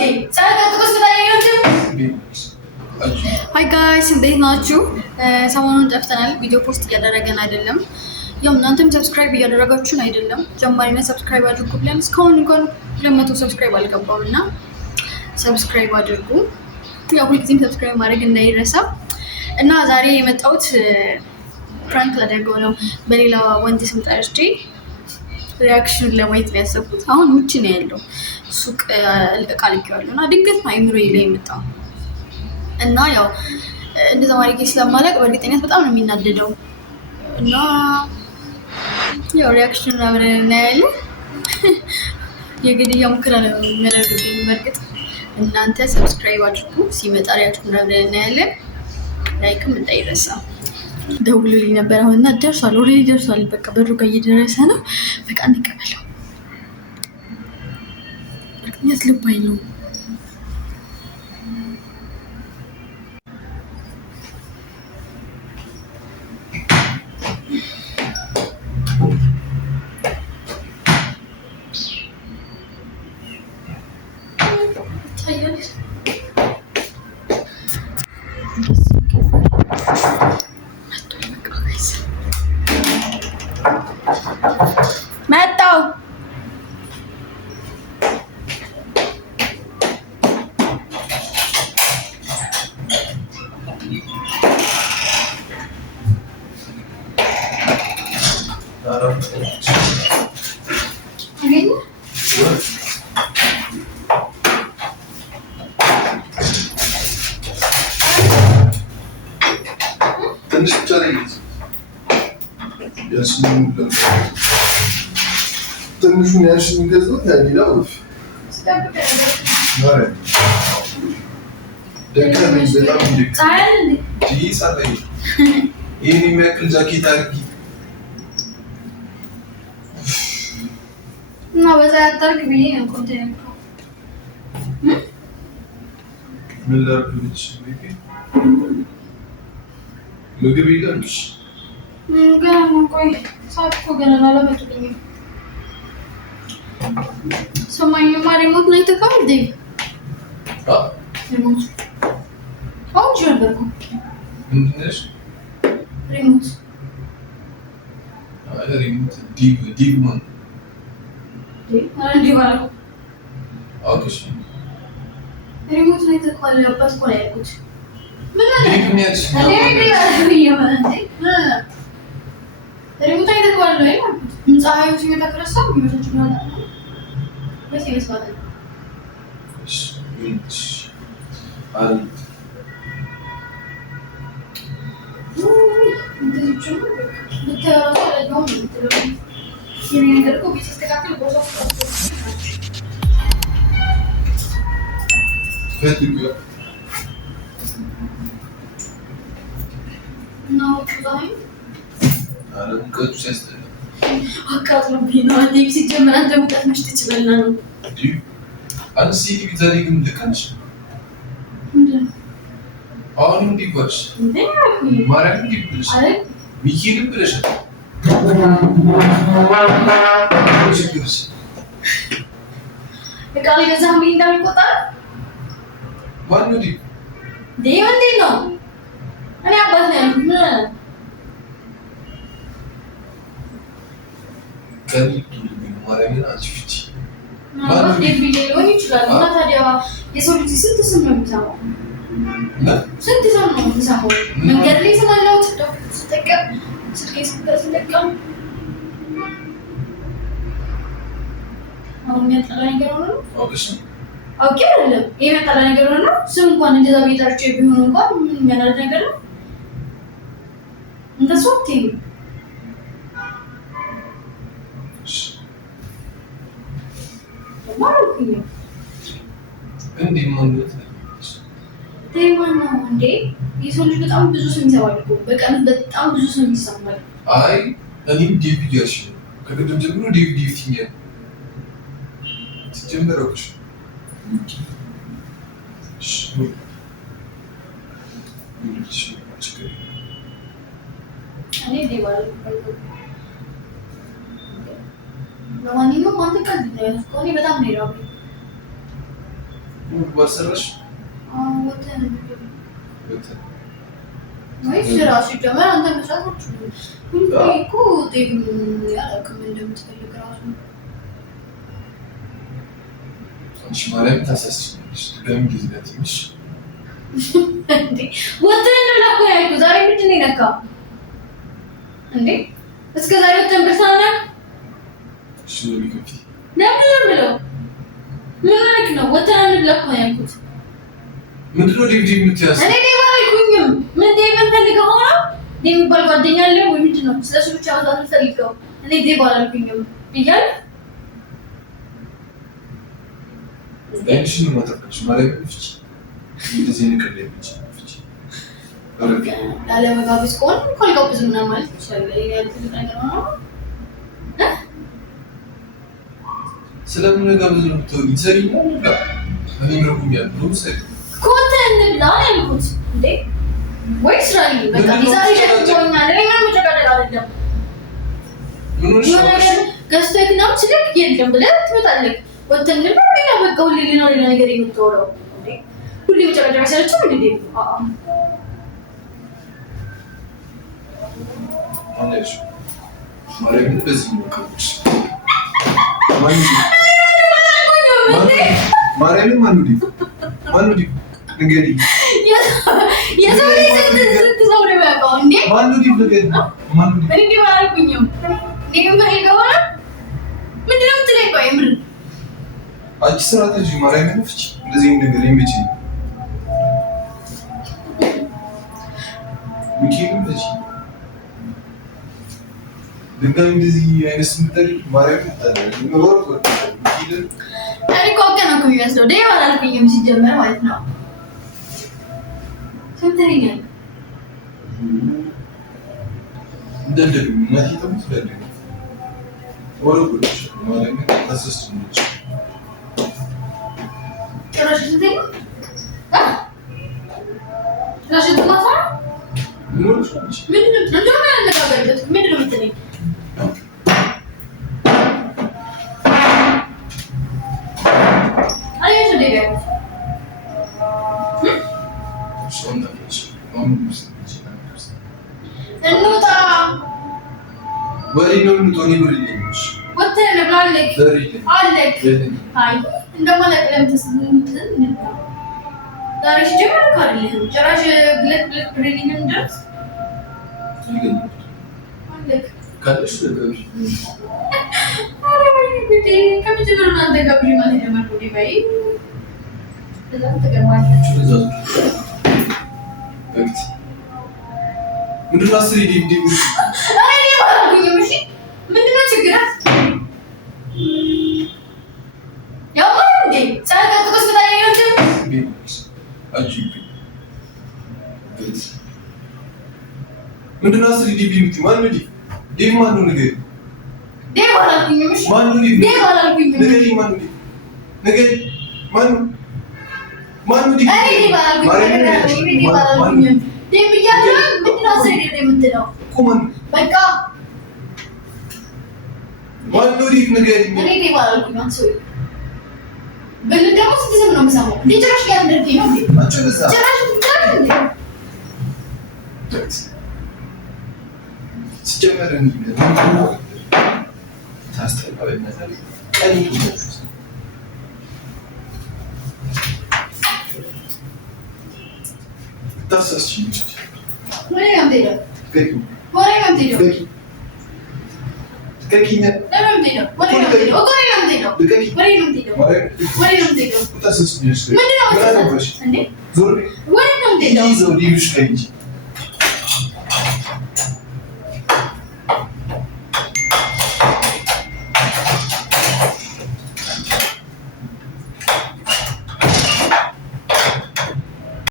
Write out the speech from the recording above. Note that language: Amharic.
Hi guys, እንዴት ናችሁ? ሰሞኑን ጠፍተናል። ቪዲዮ ፖስት እያደረገን አይደለም። ያው እናንተም ሰብስክራይብ እያደረጋችሁን አይደለም። ጀማሪና ሰብስክራይብ አድርጉ ብለን እስካሁን እንኳን 200 ሰብስክራይብ አልገባም እና ሰብስክራይብ አድርጉ። ያው ሁልጊዜም ሰብስክራይብ ማድረግ እንዳይረሳ እና ዛሬ የመጣሁት ፕራንክ ላደርገው ነው። በሌላ ወንድ ስም ጠርቼ ሪያክሽኑን ለማየት ነው ያሰብኩት። አሁን ውጭ ነው ያለው ሱቅ እቃ ልኬዋለሁ እና ድንገት ነው አይምሮዬ ላይ የመጣው እና ያው እንደዛ ማድረግ ስለማላውቅ በእርግጠኝነት በጣም ነው የሚናደደው እና ያው ሪያክሽኑን አብረን እናያለን። የግድያ ሙከራ ነው የሚያደርግብኝ። በእርግጥ እናንተ ሰብስክራይብ አድርጉ። ሲመጣ ሪያክሽኑን አብረን እናያለን። ላይክም እንዳይረሳ። ደውሎልኝ ነበር አሁን እና ደርሷል። ኦልሬዲ ደርሷል። በቃ በሩ ጋር እየደረሰ ነው። በቃ እንቀበለው። እርግጠኛት ልባይ ነው። መጣው ትንሽ ብቻ ላይ ትንሹን ያልሽኝ ገዛሁት። ሌላ ወፍ ደከመኝ በጣም ይህን የሚያክል ጃኬት አድርጊ እና በዛ ያታርግ ብዬ ነው ኮንቴነር ምን ላድርግልሽ? ምግብ ይላልሽ ገና ነው። ቆይ ሰዓት እኮ ገና አላመጡልኝም። ሰማኝማ ሪሞት ነው የተካው እንዴ? ሪሞት አሁን ጀምር ነው። ምንድን ነሽ? ሪሞት ሪሞት ዲቭ ማን ዲቭ አለ አውቅሽ ሪሞት ነው የተካው ያባት እኮ ነው ያልኩት። ምን ዲቭ ነሽ? ሪሞት አይተካው አለ አይደል? ፀሐዩ ሲመጣ ከረሳው ይመጣችሁ ነው ወይስ ይመስላል? እሺ አይ አሁንም ዲባሽ ማርያም ዲብልሽ ሚኪን ብለሽ ችግርሽ በቃ ለዛ ምን እንዳልቆጣ ማን ዲ ዲዮንዲ ነው እኔ አባት ነኝ ከሪቱ ማርያምን አጭፍቺ ማለት ዲቢሌ ሊሆን ይችላል እና ታዲያ የሰው ልጅ ስንት ስም ነው የሚሰማው? ስንት ሰው ነው የሚሰማው? መንገድ ላይ ሰማለው ስትጠቀም ስልኬ ስትጠቀም አሁን የሚያጠላ ነገር ነው። አውቄ አይደለም ይሄ የሚያጠላ ነገር ነው። ስም እንኳን እንደዛ ቤታቸው ቢሆን እንኳን ምን የሚያናድ ነገር ነው? እንደሱ አትይም። ማሩኩኝ እንዴ ማለት ተይማን ነው እንዴ? የሰው ልጅ በጣም ብዙ ስም ይሰማል እኮ በቀን በጣም ብዙ ስም ይሰማል። አይ እኔም ዲቪ ያልሽ ከቅድም ጀምሮ ዲቪ ትኛል ትጀምረውሽ እኔ ዲባል ለማንኛውም አንተ ቀልድ ነው። በጣም ነው የራበኝ ባሰራሽ ወተን ወይ ስራሽ ጀመር አንተ መስራቶች ሁሉ እኮ ጤም ያላውቅም እንደምትፈልግ ራሱ አንቺ ማለት ታሳስችልሽ ገም ጊዜያትሽ እንዴ ወተን ለኮ ያይኩ ዛሬ ምንድን ነው ነካ እንዴ እስከ ዛሬ ወተን በሳና እሺ ነው ቢከፍት ለምን ብለው ምን ማለት ነው ወተን ለኮ ያይኩት ምንድነው ዲቪዲ የምትያዝ እኔ ዴባ አልኩኝም ምን ዴባ ፈልገው ነው የሚባል ጓደኛ አለ ወይ ምንድነው ስለሱ ብቻ አዛት ፈልገው እኔ ዴባ አልኩኝም ይያል እሺ ነው ማጠቅሽ ማለት ነው እንደዚህ ነገር ላይ ብቻ ፍቺ ያለ መጋቢስ ቆን ኮልጋው ብዙ ምናምን ማለት ይችላል ያልኩት ነገር ነው ስለምን ነገር ብዙ ነው ትሰሪ ነው እኔ ምንም ያለው ሰሪ ኮተን ብላ ያልኩት እንዴ ወይስ ራሊ በቃ ዲዛይን ያቆኛ ለምን መጨቃጨቅ አይደለም ምን ሆነሽ ገስተክ ነው ትልቅ የለም ብለህ ትመጣለህ ወተን ብላ በቃ ሁሌ ሌላ ነገር የምትወራው እንዴ ሁሌ መጨቃጨቅ አይሰለችም እንዴ አለሽ ማረም በዚህ ነው ከውጭ ማን እንግዲህ የሰው ልጅ ሰው ነው ያውቀው እንዴ ማን እንግዲህ እንዴ ባልኩኝም ምን ፈልገው ነው ምንድነው የምትለቀው የምር አንቺ ስትራቴጂ ማርያም ነው ፍቺ እንደዚህ ነገር የሚጭ ሚኪም ፍቺ ድጋሚ እንደዚህ አይነት ስምጠሪ ማርያም ታደርግ ነው ወርቅ ሚኪል እኮ ከነ እኮ የሚመስለው ዴባ አላልኩኝም ሲጀመር ማለት ነው ስንተኛ እንደዚህ ማለት ነው ወርቅ ማለት ነው ታሰስቱ ጭራሽ ስንተኛ ጭራሽ ተማታ ምንድነው ያነጋገርበት ምንድነው የምትለኝ አየሽ ዴባ እንውጣ ወሬ ነው ቶኒ ብሪሊሽ ወተን ብላለክ አለክ አይ እንደማለቀለም ተስሙትን ዛሬ ጀመረ ካርልህ ጭራሽ ብለክ ብሪሊን እንደርስ አለክ ካለሽ ለገብሪ አረ ወይኔ ከመጀመሪያው አንተ ገብሪ ማለት ጀመርኩ ዲባይ በጣም ተገርማለች ምንድነው አስሪ ዲቪዲ አረ ዲባ አልኩኝም እሺ ምንድነው ችግራት ያው እንዴ ጻጋ ተቆስ በላይ ነው አጂብ ምንድነው አስሪ ዲቪዲ ማን ነው ዲቪ ማን ነው ነገር ዲባ አልኩኝም እሺ ማን ነው ዲባ አልኩኝም ነገር ማን ነው ነገር ማን ነው ዲቪ አይ ዲባ አልኩኝም ዲባ አልኩኝም ዲቪ ያለው ምንድነው አስሪ ዲቪዲ የምትለው ኮመን በቃ ማን ነው ዲቪ ነገር እኔ ዲባ አልኩኝም አንሶይ በልደው ስትሰም ነው የምሰማው ሊጭራሽ ጋር እንደዚህ ነው እንዴ አጨለዛ ጭራሽ ጋር እንዴ ሲጀመር እንዴ ታስተባበልና ቀኒቱ ታሳስቺ ወሬ አምዴላ ከኪ ወሬ አምዴላ ከኪኛ ለምን ወሬ አምዴላ ወሬ አምዴላ ከኪ ወሬ አምዴላ ወሬ አምዴላ ታሳስቺ ምንድነው እንዴ ዞር ወሬ አምዴላ ይዘው ዲቪሽ ከጂ